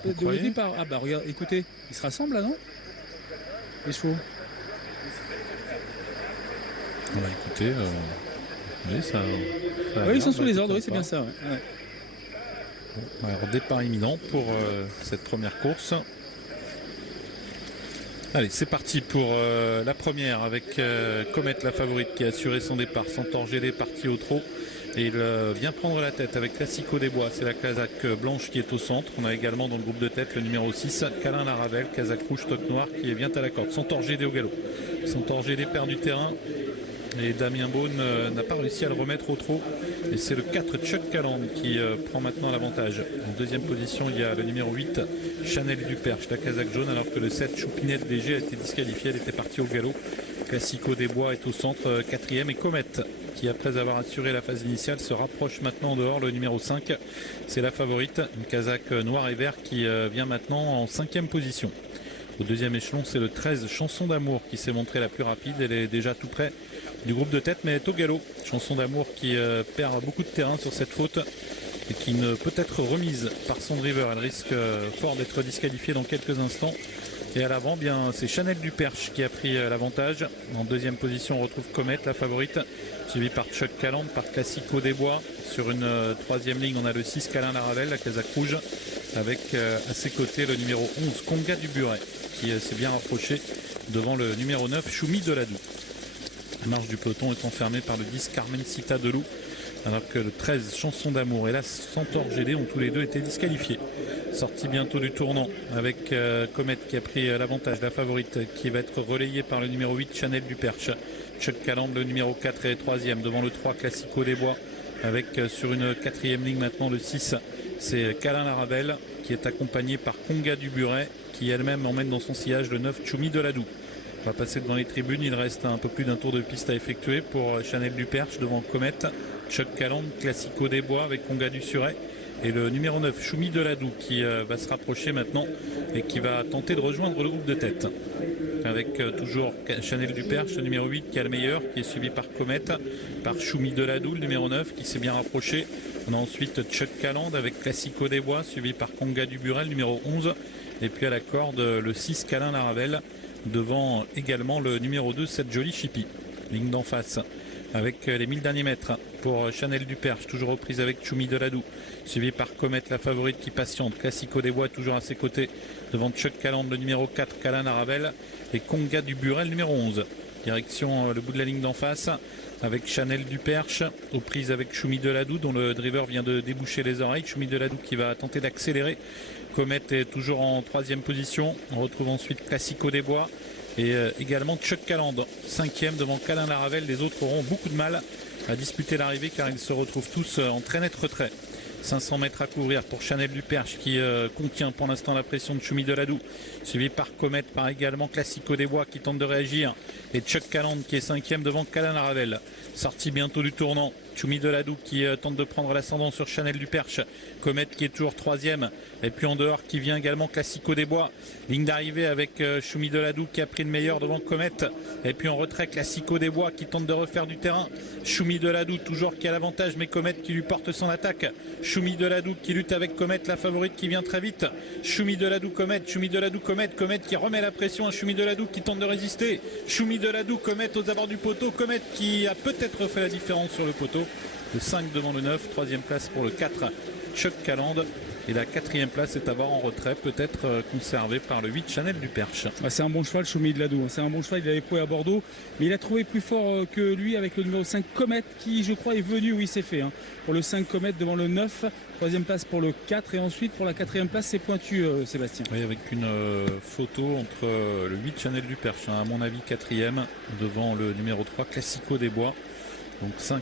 Au départ. Ah bah regarde, écoutez, ils se rassemblent là, non? Les chevaux. On va écouter. Oui, ça Oui, ils sont sous bah, les écoute, ordres, on oui, c'est va. bien ça. Ouais. Ouais. Bon, alors, départ imminent pour cette première course. Allez, c'est parti pour la première avec Comet, la favorite, qui a assuré son départ. Santorgélé parti au trot. Et il vient prendre la tête avec Classico des Bois. C'est la casaque blanche qui est au centre. On a également dans le groupe de tête le numéro 6, Calin Laravel, casaque rouge, toque noir, qui vient à la corde. Santorgélé au galop. Santorgélé perd du terrain. Et Damien Beaune n'a pas réussi à le remettre au trot. Et c'est le 4 Chuck Caland qui prend maintenant l'avantage. En deuxième position, il y a le numéro 8 Chanel Duperche, la casaque jaune, alors que le 7 Choupinette DG a été disqualifié. Elle était partie au galop. Classico des Bois est au centre, quatrième. Et Comet, qui après avoir assuré la phase initiale, se rapproche maintenant en dehors. Le numéro 5, c'est la favorite, une casaque noire et vert qui vient maintenant en cinquième position. Au deuxième échelon, c'est le 13 Chanson d'amour qui s'est montrée la plus rapide. Elle est déjà tout près du groupe de tête, mais est au galop. Chanson d'amour qui perd beaucoup de terrain sur cette faute et qui ne peut être remise par son driver. Elle risque fort d'être disqualifiée dans quelques instants. Et à l'avant, bien, c'est Chanel Duperche qui a pris l'avantage. En deuxième position, on retrouve Comet, la favorite, suivi par Chuck Caland, par Classico des Bois. Sur une troisième ligne, on a le 6 Calin Laravel, la casaque rouge, avec à ses côtés le numéro 11 Conga du Buret, qui s'est bien rapproché devant le numéro 9 Choumi Deladou. La marche du peloton est enfermée par le 10 Carmencita de Loup, alors que le 13 Chanson d'amour et la Santorgélé ont tous les deux été disqualifiés. Sortie bientôt du tournant avec Comet qui a pris l'avantage, la favorite, qui va être relayée par le numéro 8 Chanel Duperche. Chuck Caland, le numéro 4 est troisième devant le 3 Classico des Bois, avec sur une quatrième ligne maintenant le 6, c'est Calin Laravel qui est accompagné par Conga du Buret, qui elle-même emmène dans son sillage le 9 Choumi Deladou. On va passer devant les tribunes, il reste un peu plus d'un tour de piste à effectuer pour Chanel Duperche devant Comet, Chuck Caland, Classico des Bois avec Conga du Suret et le numéro 9 Choumi Deladou qui va se rapprocher maintenant et qui va tenter de rejoindre le groupe de tête. Avec toujours Chanel Duperche, le numéro 8 qui a le meilleur, qui est suivi par Comet, par Choumi Deladou, le numéro 9 qui s'est bien rapproché. On a ensuite Chuck Caland avec Classico des Bois, suivi par Conga du Buret, le numéro 11. Et puis à la corde, le 6 Calin Laravel, devant également le numéro 2, cette jolie Chippy. Ligne d'en face avec les 1000 derniers mètres pour Chanel Duperche, toujours reprise avec Choumi Deladou, suivi par Comet, la favorite qui patiente. Classico des Bois toujours à ses côtés devant Chuck Caland, le numéro 4 Calin Laravel et Conga du Buret, le numéro 11. Direction le bout de la ligne d'en face avec Chanel Duperche aux prises avec Choumi Deladou dont le driver vient de déboucher les oreilles. Choumi Deladou qui va tenter d'accélérer. Comet est toujours en troisième position. On retrouve ensuite Classico des Bois et également Chuck Caland, cinquième devant Calin Laravel. Les autres auront beaucoup de mal à disputer l'arrivée car ils se retrouvent tous en très net retrait. 500 mètres à couvrir pour Chanel Duperche qui contient pour l'instant la pression de Choumi Deladou, suivi par Comet, par également Classico des Bois qui tente de réagir et Chuck Caland qui est cinquième devant Calin Laravel. Sortie bientôt du tournant, Choumi Deladou qui tente de prendre l'ascendant sur Chanel Duperche, Comet qui est toujours troisième et puis en dehors qui vient également Classico des Bois. Ligne d'arrivée avec Choumi Deladou qui a pris le meilleur devant Comet et puis en retrait Classico des Bois qui tente de refaire du terrain. Choumi Deladou toujours qui a l'avantage mais Comet qui lui porte son attaque. Choumi Deladou qui lutte avec Comet, la favorite qui vient très vite. Choumi Deladou Comet, Choumi Deladou Comet, Comet qui remet la pression à Choumi Deladou qui tente de résister. Choumi Deladou Comet aux abords du poteau, Comet qui a peut-être fait la différence sur le poteau. Le 5 devant le 9, troisième place pour le 4 Chuck Caland. Et la quatrième place est à voir en retrait, peut-être conservée par le 8 Chanel Duperche. Ah, c'est un bon cheval, Choumi Deladou. C'est un bon cheval, il avait prouvé à Bordeaux. Mais il a trouvé plus fort que lui avec le numéro 5 Comet qui, je crois, est venu où il s'est fait. Pour le 5 Comet devant le 9. Troisième place pour le 4. Et ensuite, pour la quatrième place, c'est pointu, Sébastien. Oui, avec une photo entre le 8 Chanel Duperche, à mon avis quatrième, devant le numéro 3 Classico des Bois. Donc 5